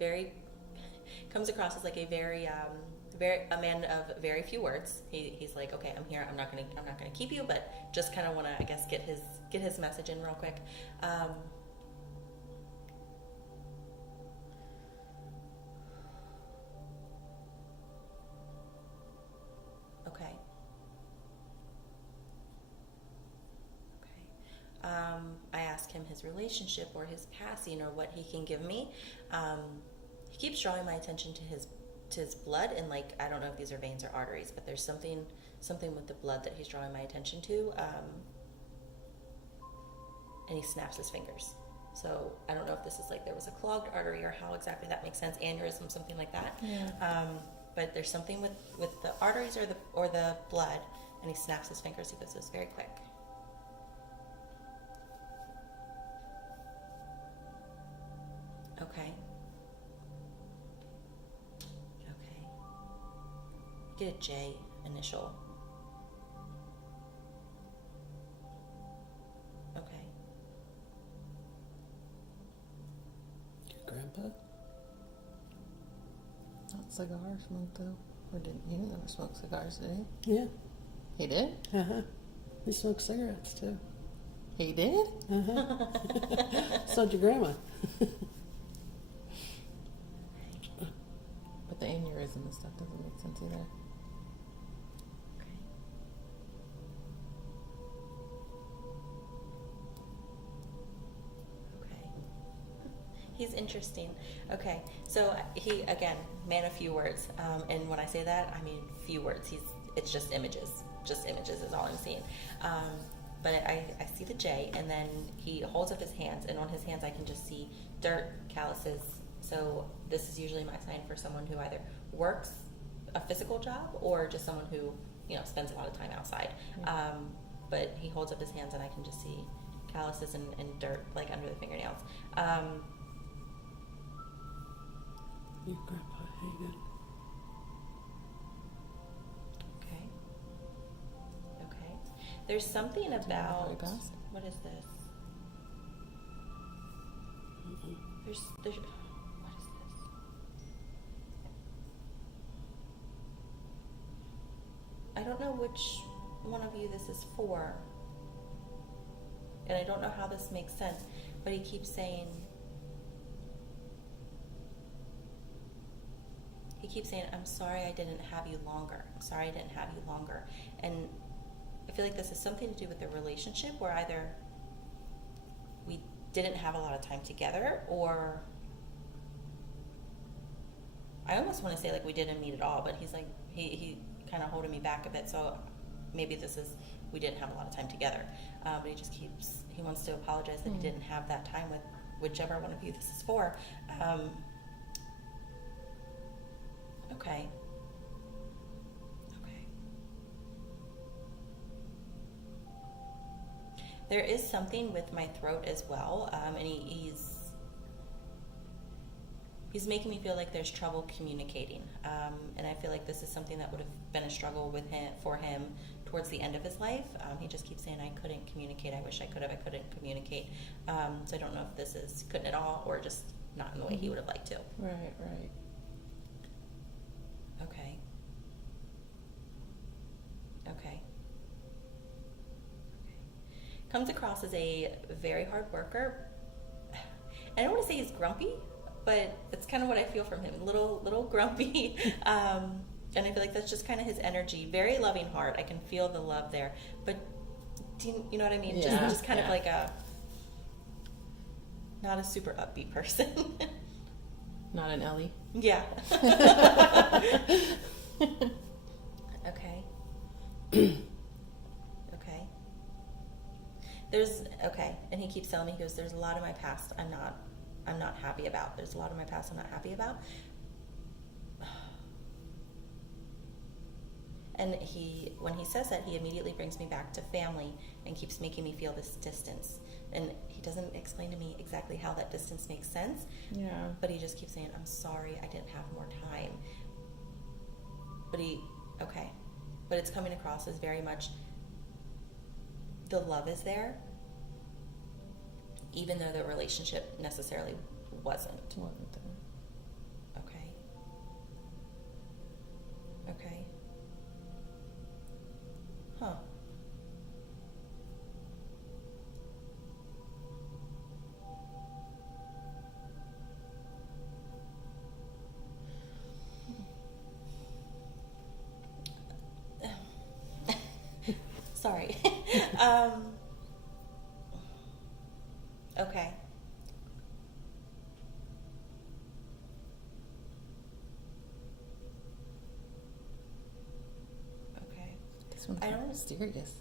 very comes across as like a very a man of very few words. He's like, okay, I'm here. I'm not gonna keep you, but just kind of want to, I guess, get his message in real quick. Okay. I ask him his relationship or his passing or what he can give me. He keeps drawing my attention to his blood, and like, I don't know if these are veins or arteries, but there's something with the blood that he's drawing my attention to. And he snaps his fingers. So I don't know if this is like there was a clogged artery or how exactly that makes sense, aneurysm, something like that. Yeah. But there's something with the arteries or the blood, and he snaps his fingers. He goes, "It's very quick." Okay. Get a J initial. Okay. Your grandpa? Not cigar smoke though. Or didn't he never smoke cigars, did he? Yeah. He did? Uh-huh. He smoked cigarettes too. He did? Uh-huh. So did your grandma. But the aneurysm and stuff doesn't make sense either. He's interesting. Okay, so he, again, man of few words. And when I say that, I mean few words. It's just images. Just images is all I'm seeing. But I see the J, and then he holds up his hands, and on his hands I can just see dirt, calluses. So this is usually my sign for someone who either works a physical job or just someone who, spends a lot of time outside. Mm-hmm. But he holds up his hands, and I can just see calluses and dirt, like under the fingernails. Your grandpa Hagen. Okay. There's something about, what is this? Mm-mm. There's what is this? I don't know which one of you this is for, and I don't know how this makes sense, but he keeps saying, I'm sorry I didn't have you longer. I'm sorry I didn't have you longer. And I feel like this has something to do with the relationship, where either we didn't have a lot of time together, or I almost want to say like we didn't meet at all, but he's like, he kind of holding me back a bit, so maybe this is, we didn't have a lot of time together. But he wants to apologize that he didn't have that time with whichever one of you this is for. Okay. There is something with my throat as well, and he's making me feel like there's trouble communicating, and I feel like this is something that would have been a struggle for him towards the end of his life. He just keeps saying, I couldn't communicate, I wish I could have, I couldn't communicate. So I don't know if this is couldn't at all, or just not in the way he would have liked to. Right. Okay. Comes across as a very hard worker. I don't want to say he's grumpy, but that's kind of what I feel from him. Little grumpy. And I feel like that's just kind of his energy. Very loving heart. I can feel the love there. But do you know what I mean? Yeah. Just kind of like not a super upbeat person. Not an Ellie. Yeah. Okay. And he keeps telling me, he goes, there's a lot of my past I'm not happy about. There's a lot of my past I'm not happy about. And when he says that, he immediately brings me back to family and keeps making me feel this distance. And he doesn't explain to me exactly how that distance makes sense. Yeah. But he just keeps saying, I'm sorry I didn't have more time. But it's coming across as very much the love is there, even though the relationship necessarily wasn't. Wasn't there. Okay. Huh. Sorry. Okay. Okay. This one's I don't- mysterious.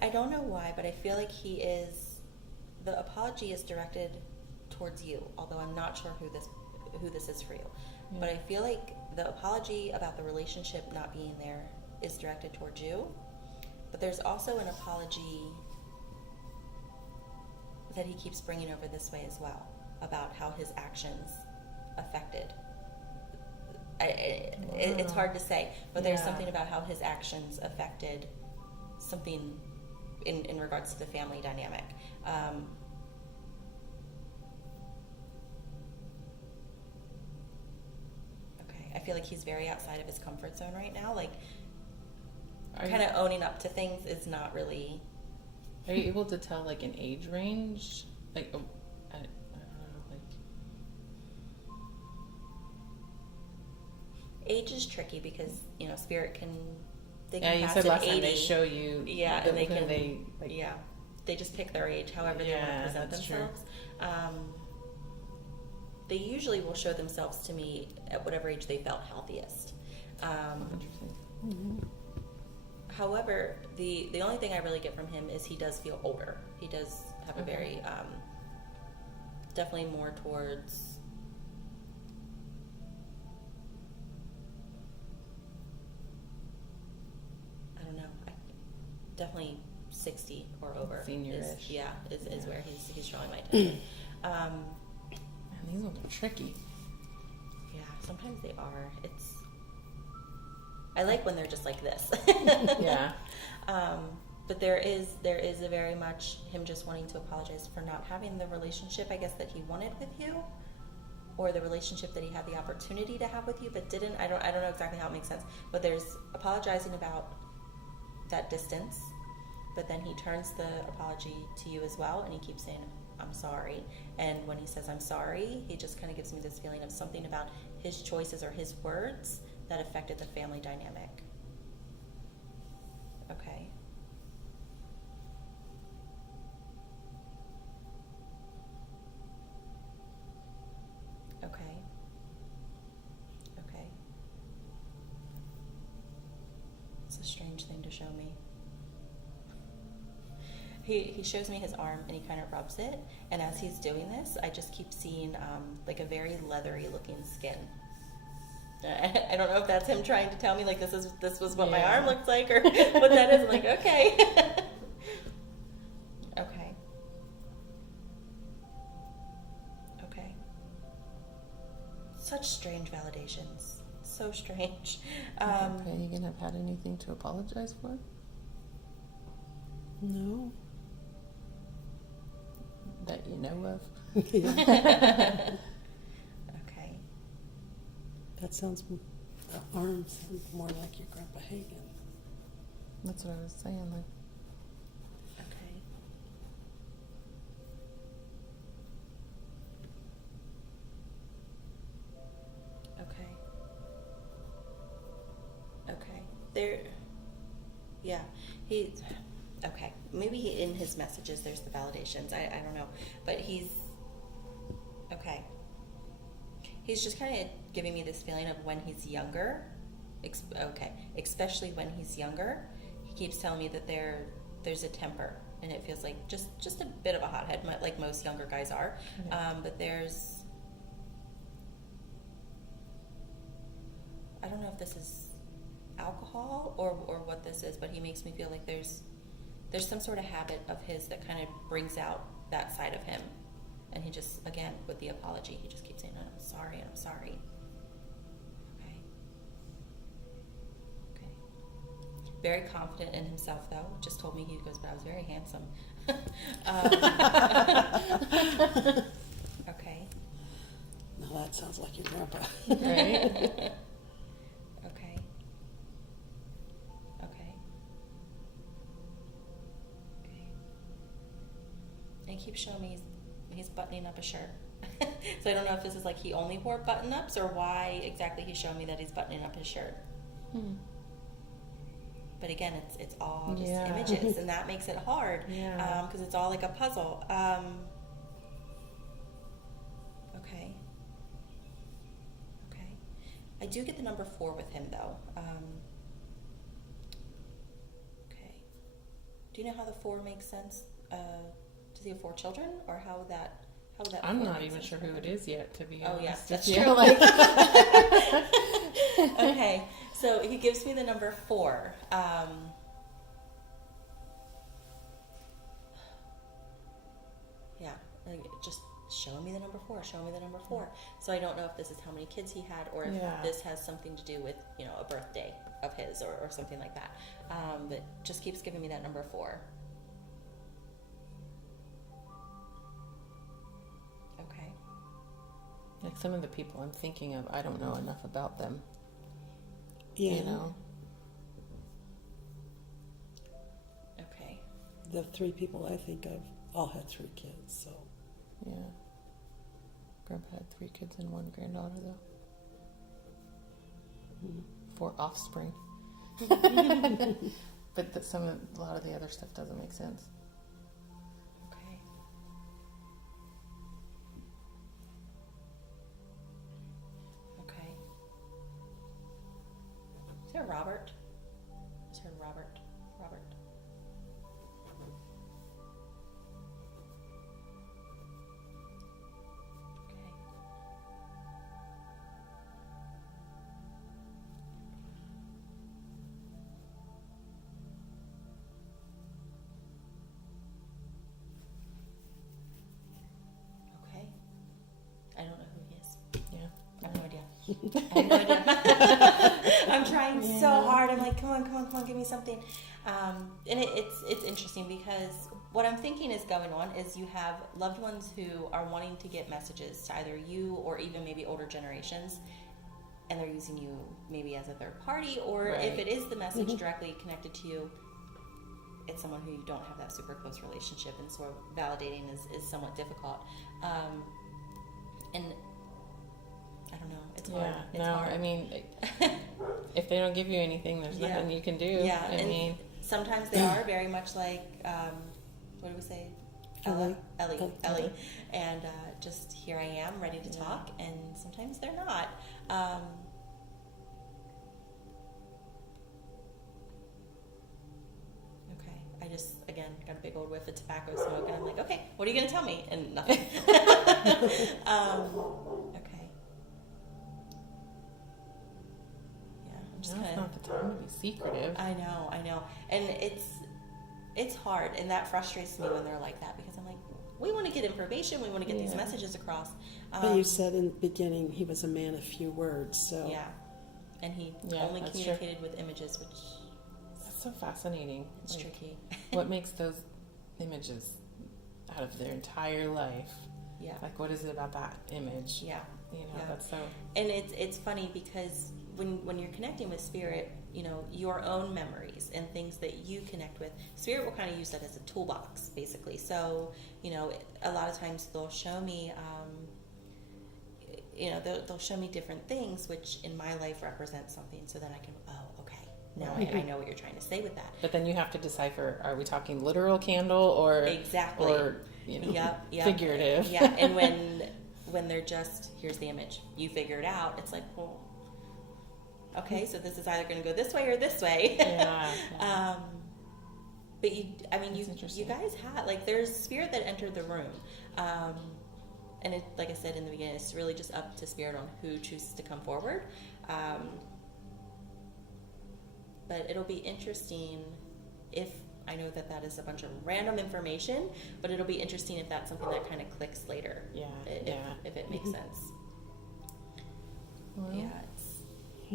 I don't know why, but I feel like the apology is directed towards you, although I'm not sure who this is for you. Yeah. But I feel like the apology about the relationship not being there is directed towards you. But there's also an apology that he keeps bringing over this way as well, about how his actions affected. It's hard to say, but there's Yeah. something about how his actions affected something in regards to the family dynamic. Okay, I feel like he's very outside of his comfort zone right now. Like, Are kind of you, owning up to things is not really. are you able to tell like an age range? Like, I don't know, like. Age is tricky because spirit can. They Yeah, can you cast said an last time 80. they show you. Yeah, the- and they who can. They, like, Yeah, they just pick their age, however they want Yeah, to present that's true. themselves. They usually will show themselves to me at whatever age they felt healthiest. Interesting. Mm-hmm. However, the only thing I really get from him is he does feel older. He does have a Okay. very definitely more towards. I don't know. Definitely 60 or over. Senior-ish. Is Yeah. where he's drawing my attention. Man, these ones are tricky. Yeah, sometimes they are. I like when they're just like this. Yeah. But there is a very much him just wanting to apologize for not having the relationship, I guess, that he wanted with you, or the relationship that he had the opportunity to have with you but didn't. I don't know exactly how it makes sense. But there's apologizing about that distance, but then he turns the apology to you as well, and he keeps saying, "I'm sorry." And when he says "I'm sorry," he just kind of gives me this feeling of something about his choices or his words that affected the family dynamic. Okay. Okay. Okay. It's a strange thing to show me. He shows me his arm and he kind of rubs it, and as he's doing this, I just keep seeing like a very leathery looking skin. I don't know if that's him trying to tell me like this was what my Yeah. arm looks like, or what that is. I'm like, okay. Okay. Okay. Such strange validations. So strange. Okay, you gonna have had anything to apologize for? No. That you know of? Yeah. Okay. That sounds, the arm sounds more like your Grandpa Hagen. That's what I was saying. Like, Okay. Okay. Okay. Yeah. Okay. Maybe in his messages there's the validations. I don't know. But okay. He's just kind of giving me this feeling of when he's younger. Okay. Especially when he's younger. He keeps telling me that there's a temper, and it feels like just a bit of a hothead, like most younger guys are. Yeah. But I don't know if this is alcohol or what this is, but he makes me feel like there's some sort of habit of his that kind of brings out that side of him. And he just, again, with the apology, he just keeps saying, "I'm sorry, I'm sorry." Okay. Okay. Very confident in himself, though. Just told me, he goes, "But I was very handsome." Okay. Now that sounds like your grandpa. right? Okay. keeps showing me he's buttoning up a shirt. So I don't know if this is like he only wore button-ups or why exactly he's showing me that he's buttoning up his shirt. But again, it's all just Yeah. images, and that makes it hard because it's all like a puzzle. Okay. I do get the number 4 with him though. Okay. Do you know how the 4 makes sense? Does he have 4 children, or how would that? I'm 4 not makes even sense sure for who him? it is yet, to be honest. Oh yeah, that's Yeah, true. like- Okay, so he gives me the number 4. Yeah, like just showing me the number 4, showing me the number 4. So I don't know if this is how many kids he had, or if Yeah. this has something to do with, you know, a birthday of his, or something like that. But just keeps giving me that number 4. Okay. Like some of the people I'm thinking of, I don't know enough about them. Yeah. You know? Okay. The 3 people I think of all had 3 kids, so. Yeah. Grandpa had 3 kids and 1 granddaughter, though. 4 offspring. But a lot of the other stuff doesn't make sense. Okay. Okay. Is there Robert? Is there Robert? Robert. Okay. Okay. I don't know who he is. Yeah. I have no idea. I have no idea. I'm trying so hard. I'm like, come on, give me something. And it's interesting because what I'm thinking is going on is you have loved ones who are wanting to get messages to either you or even maybe older generations, and they're using you maybe as a third party, or if Right. it is the message directly connected to you, it's someone who you don't have that super close relationship, and so validating is somewhat difficult. And I don't know, it's hard. Yeah. It's No, hard. I mean, if they don't give you anything, there's Yeah. nothing you can do. Yeah, I and mean, sometimes they are very much like, what do we say? Ellie. Ellie. And just here I am, ready to talk, and sometimes they're not. Okay, I just, again, got a big old whiff of tobacco smoke, and I'm like, okay, what are you going to tell me? And nothing. Okay. Yeah, I'm just now's kind of... not the time to be secretive. I know. And it's hard, and that frustrates me when they're like that, because I'm like, we want to get information, we want to get these Yeah. messages across. But you said in the beginning he was a man of few words, so. Yeah. And he Yeah, only that's communicated with images, which That's so fascinating. is Like, tricky. what makes those images out of their entire life? Yeah. Like, what is it about that image? Yeah. You know, Yeah. that's so. And it's funny because when you're connecting with spirit, you know, your own memories and things that you connect with, spirit will kind of use that as a toolbox, basically. So, you know, a lot of times they'll show me, you know, they'll show me different things, which in my life represent something, so then I can, oh, okay, now I know what you're trying to say with that. But then you have to decipher: are we talking literal candle or Exactly. or you know, Yep. figurative? Yeah, and when they're just, here's the image, you figure it out, it's like, well, okay, so this is either going to go this way or this way. Yeah. But you That's interesting. guys had, like, there's spirit that entered the room. And it, like I said in the beginning, it's really just up to spirit on who chooses to come forward. But it'll be interesting if, I know that is a bunch of random information, but it'll be interesting if that's something that kind of clicks later. Yeah, If, yeah. if it makes sense. Well, Yeah,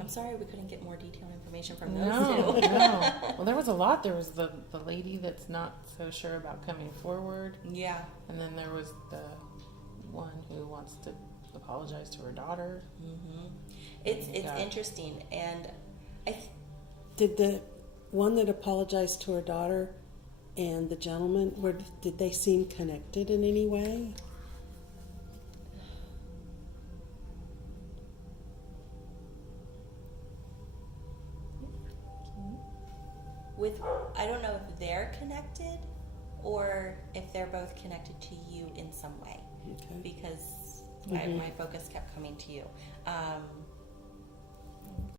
I'm sorry we couldn't get more detailed information from those No, two. no. Well, there was a lot. There was the lady that's not so sure about coming forward, Yeah. and then there was the one who wants to apologize to her daughter. Hmm. It's Yeah. interesting, and I Did the one that apologized to her daughter, And the gentleman, did they seem connected in any way? With, I don't know if they're connected or if they're both connected to you in some way, Okay. because Mhm. my focus kept coming to you.